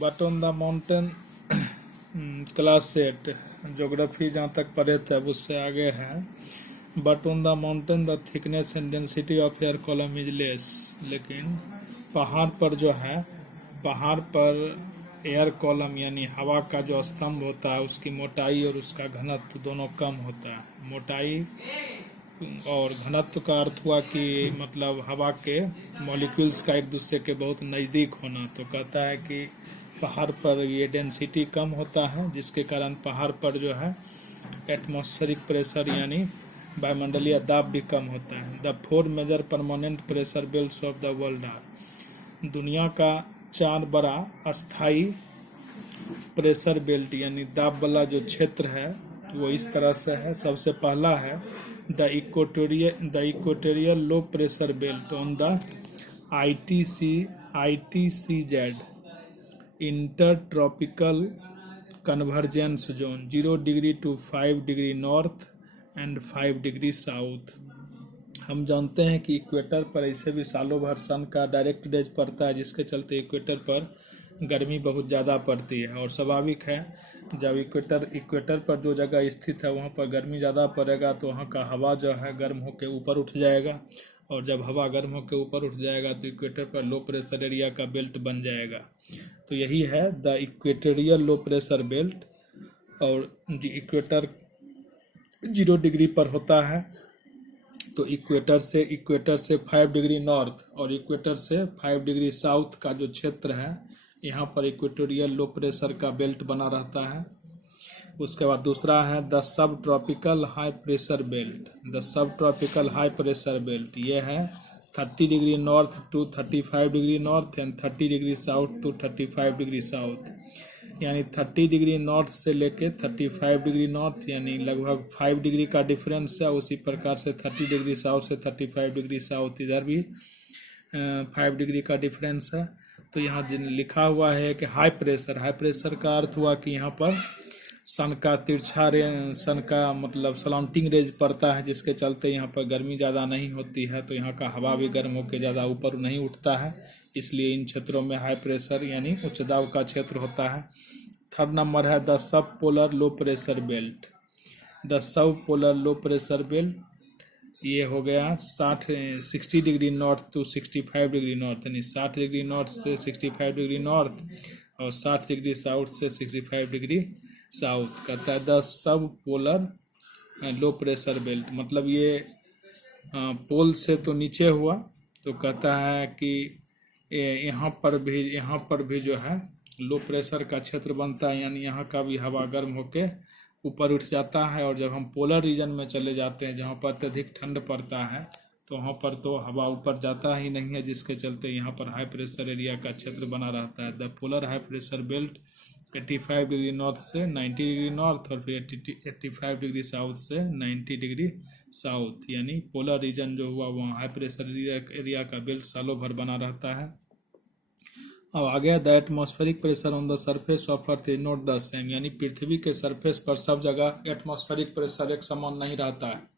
But on the mountain class set geography जहाँ तक पढ़े थे अब उससे आगे है। But on the mountain the thickness and density of air column is less. लेकिन पहाड़ पर जो है, पहाड़ पर एयर कॉलम यानी हवा का जो स्तंभ होता है उसकी मोटाई और उसका घनत्व दोनों कम होता है। मोटाई और घनत्व का अर्थ हुआ कि मतलब हवा के मॉलिक्यूल्स का एक दूसरे के बहुत नज़दीक होना। तो कहता है कि पहाड़ पर ये डेंसिटी कम होता है, जिसके कारण पहाड़ पर जो है एटमॉस्फेरिक प्रेशर यानी वायुमंडलीय दाब भी कम होता है। The 4 major permanent pressure belts of the world are. दुनिया का 4 बड़ा अस्थाई प्रेशर बेल्ट यानी दाब वाला जो क्षेत्र है वो इस तरह से है। सबसे पहला है the equatorial low pressure belt on the ITCZ inter tropical convergence zone 0 degree to 5 degree north and 5 degree south. हम जानते हैं कि इक्वेटर पर ऐसे भी सालों भर सन का डायरेक्ट रेज पड़ता है, जिसके चलते इक्वेटर पर गर्मी बहुत ज़्यादा पड़ती है। और स्वाभाविक है जब इक्वेटर पर जो जगह स्थित है वहाँ पर गर्मी ज़्यादा पड़ेगा तो वहाँ का हवा जो है गर्म होकर ऊपर उठ जाएगा, और जब हवा गर्म होकर ऊपर उठ जाएगा तो इक्वेटर पर लो प्रेशर एरिया का बेल्ट बन जाएगा। तो यही है the equatorial low pressure belt. और इक्वेटर 0 डिग्री पर होता है, तो इक्वेटर से 5 डिग्री नॉर्थ और इक्वेटर से 5 डिग्री साउथ का जो क्षेत्र है यहाँ पर इक्वेटोरियल लो प्रेशर का बेल्ट बना रहता है। उसके बाद दूसरा है the sub tropical high pressure belt. The sub tropical high pressure belt ये है 30 degree north to 35 degree north and 30 degree south to 35 degree south. यानी 30 डिग्री नॉर्थ से लेके 35 डिग्री नॉर्थ यानी लगभग 5 डिग्री का डिफरेंस है। उसी प्रकार से 30 डिग्री साउथ से 35 डिग्री साउथ इधर भी 5 डिग्री का डिफरेंस है। तो यहाँ लिखा हुआ है कि हाई प्रेशर का अर्थ हुआ कि यहाँ पर सन का मतलब सलाउंटिंग रेज पड़ता है, जिसके चलते यहाँ पर गर्मी ज़्यादा नहीं होती है। तो यहाँ का हवा भी गर्म होकर ज़्यादा ऊपर नहीं उठता है, इसलिए इन क्षेत्रों में हाई प्रेशर यानी उच्च दाब का क्षेत्र होता है। थर्ड नंबर है the sub polar low pressure belt. The sub polar low pressure belt ये हो गया 60 degree north to 65 degree north यानी 60 डिग्री नॉर्थ से 65 डिग्री नॉर्थ और 60 डिग्री साउथ से 65 डिग्री साउथ। कहता है the sub polar low pressure belt, मतलब ये पोल से तो नीचे हुआ। तो कहता है कि यहाँ पर भी जो है लो प्रेशर का क्षेत्र बनता है, यानी यहाँ का भी हवा गर्म होके ऊपर उठ जाता है। और जब हम पोलर रीजन में चले जाते हैं जहाँ पर अत्यधिक ठंड पड़ता है तो वहाँ पर तो हवा ऊपर जाता ही नहीं है, जिसके चलते यहाँ पर हाई प्रेशर एरिया का क्षेत्र बना रहता है। The polar high pressure belt 85 degree north से 90 डिग्री नॉर्थ और फिर 85 डिग्री साउथ से 90 डिग्री साउथ, यानी पोलर रीजन जो हुआ वहाँ हाई प्रेशर एरिया का बेल्ट सालों भर बना रहता है। अब आ गया the atmospheric pressure on the surface of earth is not the same, यानी पृथ्वी के सरफेस पर सब जगह एटमॉस्फेरिक प्रेशर एक समान नहीं रहता है।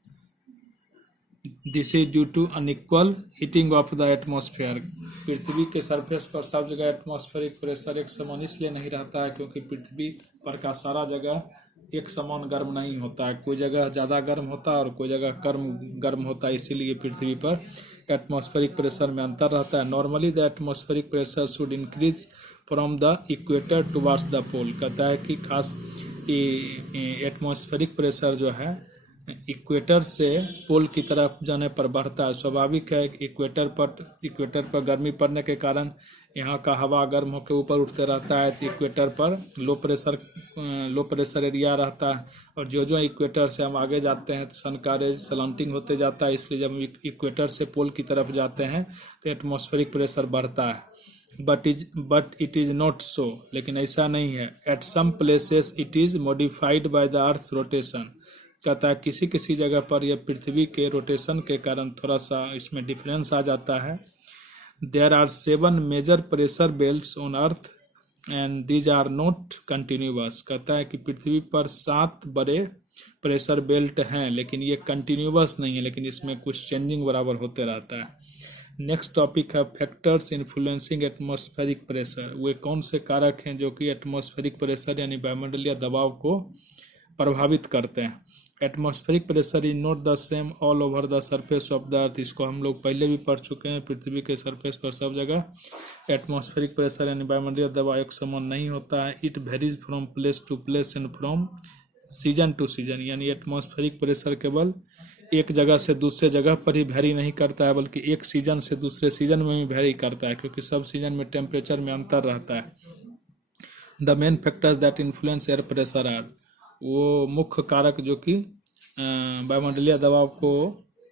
This is due to unequal heating of the atmosphere. पृथ्वी के सरफेस पर सब जगह एटमॉस्फेरिक प्रेशर एक समान इसलिए नहीं रहता है क्योंकि पृथ्वी पर का सारा जगह एक समान गर्म नहीं होता है। कोई जगह ज़्यादा गर्म होता है और कोई जगह कम गर्म होता है, इसीलिए पृथ्वी पर एटमॉस्फेरिक प्रेशर में अंतर रहता है। Normally the atmospheric pressure should increase from the equator towards the pole. कहता है कि खास एटमॉस्फेरिक प्रेशर जो है इक्वेटर से पोल की तरफ जाने पर बढ़ता है। स्वाभाविक है इक्वेटर पर गर्मी पड़ने के कारण यहाँ का हवा गर्म होकर ऊपर उठते रहता है, तो इक्वेटर पर लो प्रेशर एरिया रहता है। और जो इक्वेटर से हम आगे जाते हैं सन का रेज सलाउंटिंग होते जाता है, इसलिए जब हम इक्वेटर से पोल की तरफ जाते हैं तो एटमॉस्फेरिक प्रेशर बढ़ता है। But it is not so, लेकिन ऐसा नहीं है। At some places it is modified by the earth rotation. कहता है किसी जगह पर यह पृथ्वी के रोटेशन के कारण थोड़ा सा इसमें डिफरेंस आ जाता है। There are 7 major pressure belts on earth and these are not continuous. कहता है कि पृथ्वी पर 7 बड़े प्रेशर बेल्ट हैं, लेकिन ये कंटिन्यूअस नहीं है, लेकिन इसमें कुछ चेंजिंग बराबर होते रहता है। नेक्स्ट टॉपिक है फैक्टर्स इन्फ्लुएंसिंग एटमॉस्फेरिक प्रेशर। वे कौन से कारक हैं जो कि एटमॉस्फेरिक प्रेशर यानी वायुमंडलीय दबाव को प्रभावित करते हैं। Atmospheric pressure is not the same all over the surface of the earth. इसको हम लोग पहले भी पढ़ चुके हैं। पृथ्वी के सरफेस पर सब जगह एटमॉस्फेरिक प्रेशर यानी वायुमंडलीय दबाव एक समान नहीं होता है। It varies from place to place and from season to season. यानी एटमॉस्फेरिक प्रेशर केवल एक जगह से दूसरे जगह पर ही वेरी नहीं करता है, बल्कि एक सीजन से दूसरे सीजन में भी वेरी करता है, क्योंकि सब सीजन में टेम्परेचर में अंतर रहता है। The main factors that influence air pressure are, वो मुख्य कारक जो कि वायुमंडलीय दबाव को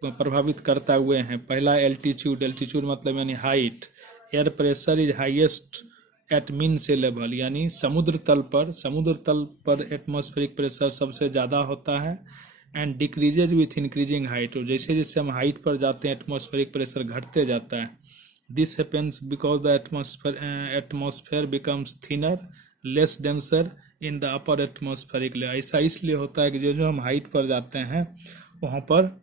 प्रभावित करता हुए हैं। पहला एल्टीट्यूड, एल्टीट्यूड मतलब यानी height. Air pressure is highest at mean sea level, यानी समुद्र तल पर एटमॉस्फेरिक प्रेशर सबसे ज़्यादा होता है। And decreases with increasing height, और जैसे जैसे हम हाइट पर जाते हैं एटमॉस्फेरिक प्रेशर घटते जाता है। This happens because the atmosphere becomes thinner less denser in the upper atmospheric layer. ऐसा इसलिए होता है कि जो हम हाइट पर जाते हैं वहाँ पर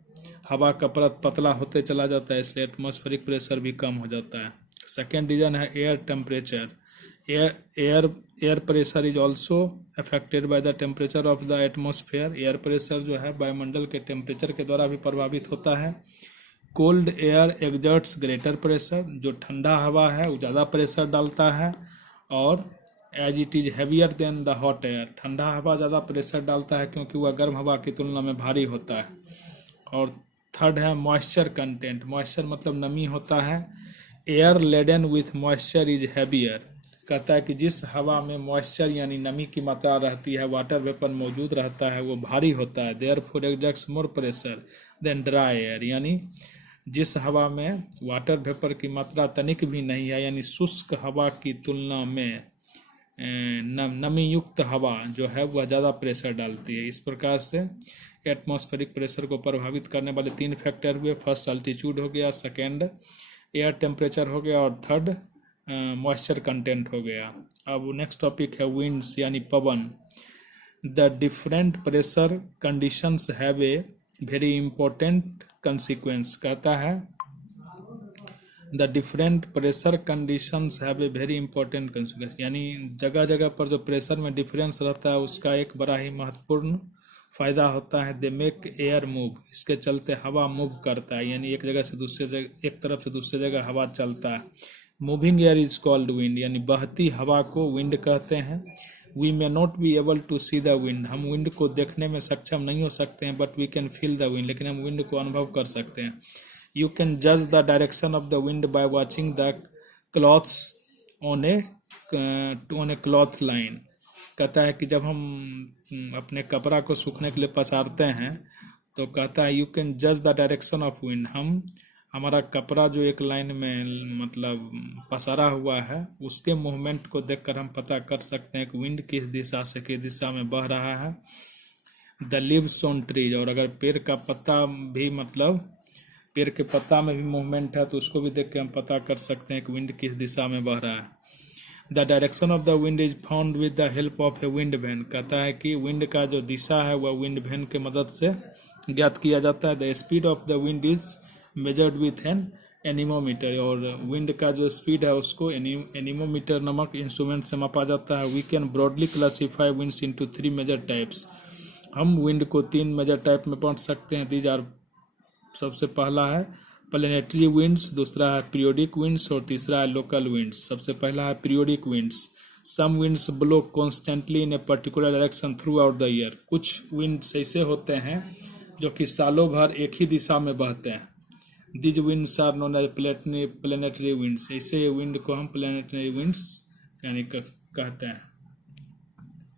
हवा का परत पतला होते चला जाता है, इसलिए एटमॉस्फेरिक प्रेशर भी कम हो जाता है। सेकेंड रीजन है air temperature. Air pressure is also affected by the temperature of the atmosphere. Air pressure जो है वायुमंडल के टेम्परेचर के द्वारा भी प्रभावित होता है। Cold air exerts greater pressure, जो ठंडा हवा है वो ज़्यादा प्रेशर डालता है। और as it is heavier than the hot air, ठंडा हवा ज़्यादा प्रेशर डालता है क्योंकि वह गर्म हवा की तुलना में भारी होता है। और थर्ड है मॉइस्चर कंटेंट। मॉइस्चर मतलब नमी होता है। Air laden with moisture is heavier, कहता है कि जिस हवा में मॉइस्चर यानी नमी की मात्रा रहती है, वाटर वेपर मौजूद रहता है, वो भारी होता है। Therefore exerts more pressure than dry air, यानी जिस हवा में वाटर वेपर की मात्रा तनिक भी नहीं है, यानी शुष्क हवा की तुलना में नमी युक्त हवा जो है वह ज़्यादा प्रेशर डालती है। इस प्रकार से एटमॉस्फेरिक प्रेशर को प्रभावित करने वाले तीन फैक्टर हुए। फर्स्ट अल्टीट्यूड हो गया, सेकेंड एयर टेम्परेचर हो गया, और थर्ड मॉइस्चर कंटेंट हो गया। अब नेक्स्ट टॉपिक है विंड्स यानी पवन। The different pressure conditions have a very important consequence, कहता है the different pressure conditions have a very important consequence, यानी जगह जगह पर जो प्रेशर में डिफरेंस रहता है उसका एक बड़ा ही महत्वपूर्ण फायदा होता है। दे मेक एयर मूव, इसके चलते हवा मूव करता है, यानी एक जगह से दूसरे जगह, एक तरफ से दूसरे जगह हवा चलता है। Moving air is called wind, यानी बहती हवा को विंड कहते हैं। We may not be able to see the wind, हम विंड को देखने में सक्षम नहीं हो सकते हैं, but we can feel the wind, लेकिन हम विंड को अनुभव कर सकते हैं। यू कैन जज the direction of the wind by watching the clothes on a cloth line, कहता है कि जब हम अपने कपड़ा को सूखने के लिए पसारते हैं तो कहता है यू कैन जज द डायरेक्शन ऑफ विंड, हम हमारा कपड़ा जो एक लाइन में मतलब पसारा हुआ है उसके मूवमेंट को देखकर हम पता कर सकते हैं कि विंड किस दिशा से किस दिशा में बह रहा है। द लीव्स ऑन ट्रीज, और अगर पेड़ का पत्ता भी मतलब पेड़ के पत्ता में भी मूवमेंट है तो उसको भी देख के हम पता कर सकते हैं कि विंड किस दिशा में बह रहा है। The direction of the wind is found with the help of a wind vane, कहता है कि विंड का जो दिशा है वह विंड वैन के मदद से ज्ञात किया जाता है। The speed of the wind is measured with an anemometer, और विंड का जो स्पीड है उसको एनीमोमीटर नामक इंस्ट्रूमेंट से मापा जाता है। We can broadly classify winds into 3 major types, हम विंड को 3 मेजर टाइप में बांट सकते हैं। दीज आर, सबसे पहला है प्लेनेटरी विंड्स, दूसरा है पीरियोडिक विंड्स, और तीसरा है लोकल विंड्स। सबसे पहला है periodic winds. Some winds blow constantly in a particular direction throughout the year, कुछ विंड्स ऐसे होते हैं जो कि सालों भर एक ही दिशा में बहते हैं। These winds are known as planetary winds, ऐसे विंड को हम प्लेनेटरी विंड्स यानी कहते हैं।